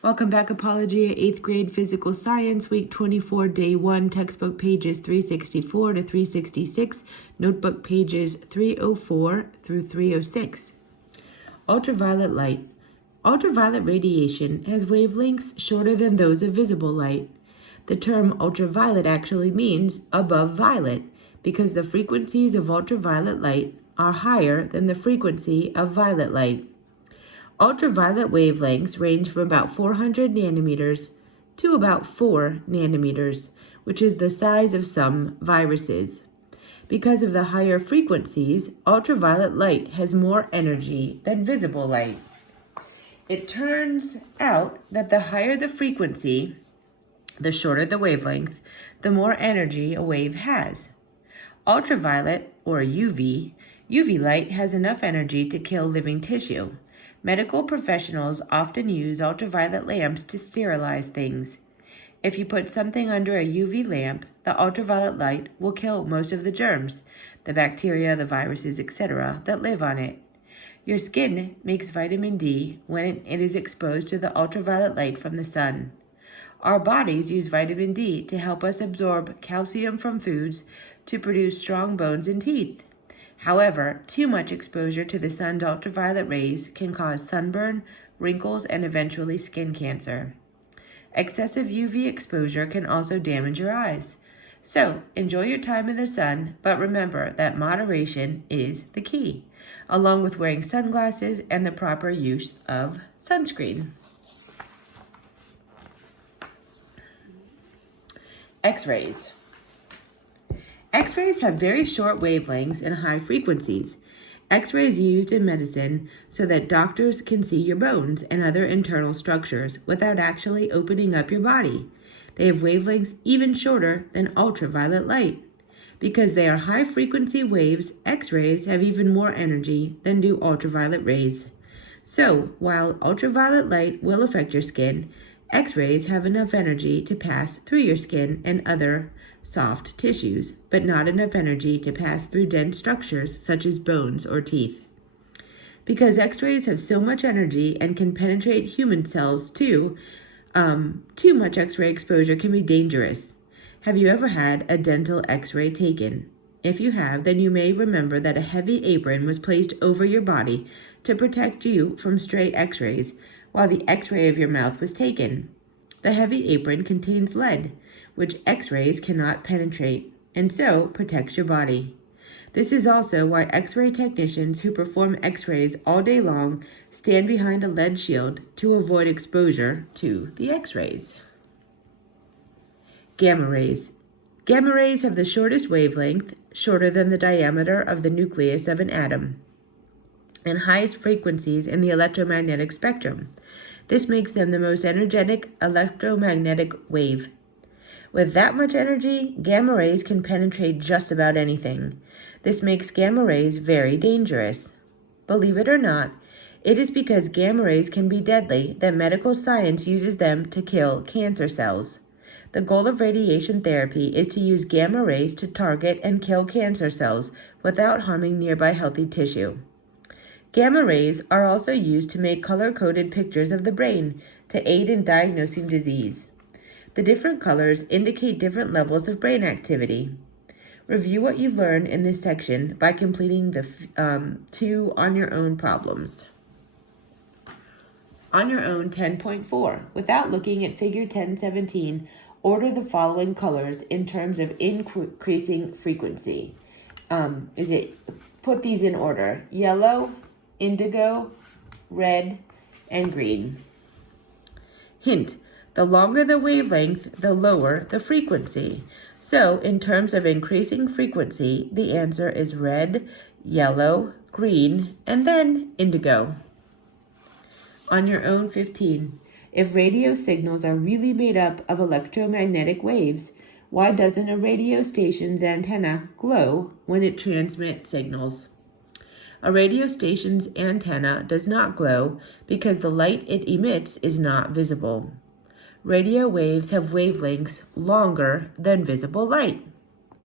Welcome back, Apologia, 8th grade physical science, week 24, day 1, textbook pages 364 to 366, notebook pages 304 through 306. Ultraviolet light. Ultraviolet radiation has wavelengths shorter than those of visible light. The term ultraviolet actually means above violet because the frequencies of ultraviolet light are higher than the frequency of violet light. Ultraviolet wavelengths range from about 400 nanometers to about 4 nanometers, which is the size of some viruses. Because of the higher frequencies, ultraviolet light has more energy than visible light. It turns out that the higher the frequency, the shorter the wavelength, the more energy a wave has. Ultraviolet, or UV light has enough energy to kill living tissue. Medical professionals often use ultraviolet lamps to sterilize things. If you put something under a UV lamp, the ultraviolet light will kill most of the germs, the bacteria, the viruses, etc., that live on it. Your skin makes vitamin D when it is exposed to the ultraviolet light from the sun. Our bodies use vitamin D to help us absorb calcium from foods to produce strong bones and teeth. However, too much exposure to the sun's ultraviolet rays can cause sunburn, wrinkles, and eventually skin cancer. Excessive UV exposure can also damage your eyes. So, enjoy your time in the sun, but remember that moderation is the key, along with wearing sunglasses and the proper use of sunscreen. X-rays. X-rays have very short wavelengths and high frequencies. X-rays used in medicine so that doctors can see your bones and other internal structures without actually opening up your body. They have wavelengths even shorter than ultraviolet light. Because they are high-frequency waves, X-rays have even more energy than do ultraviolet rays. So, while ultraviolet light will affect your skin, X-rays have enough energy to pass through your skin and other soft tissues, but not enough energy to pass through dense structures such as bones or teeth. Because X-rays have so much energy and can penetrate human cells too much X-ray exposure can be dangerous. Have you ever had a dental X-ray taken? If you have, then you may remember that a heavy apron was placed over your body to protect you from stray X-rays while the X-ray of your mouth was taken. The heavy apron contains lead, which X-rays cannot penetrate, and so protects your body. This is also why X-ray technicians who perform X-rays all day long stand behind a lead shield to avoid exposure to the X-rays. Gamma rays. Gamma rays have the shortest wavelength, shorter than the diameter of the nucleus of an atom, and highest frequencies in the electromagnetic spectrum. This makes them the most energetic electromagnetic wave. With that much energy, gamma rays can penetrate just about anything. This makes gamma rays very dangerous. Believe it or not, it is because gamma rays can be deadly that medical science uses them to kill cancer cells. The goal of radiation therapy is to use gamma rays to target and kill cancer cells without harming nearby healthy tissue. Gamma rays are also used to make color-coded pictures of the brain to aid in diagnosing disease. The different colors indicate different levels of brain activity. Review what you've learned in this section by completing the 2 on your own problems. On your own 10.4, without looking at figure 1017, order the following colors in terms of increasing frequency. Put these in order: yellow, indigo, red, and green. Hint: the longer the wavelength, the lower the frequency. So, in terms of increasing frequency, the answer is red, yellow, green, and then indigo. On your own 15. If radio signals are really made up of electromagnetic waves, why doesn't a radio station's antenna glow when it transmits signals? A radio station's antenna does not glow because the light it emits is not visible. Radio waves have wavelengths longer than visible light.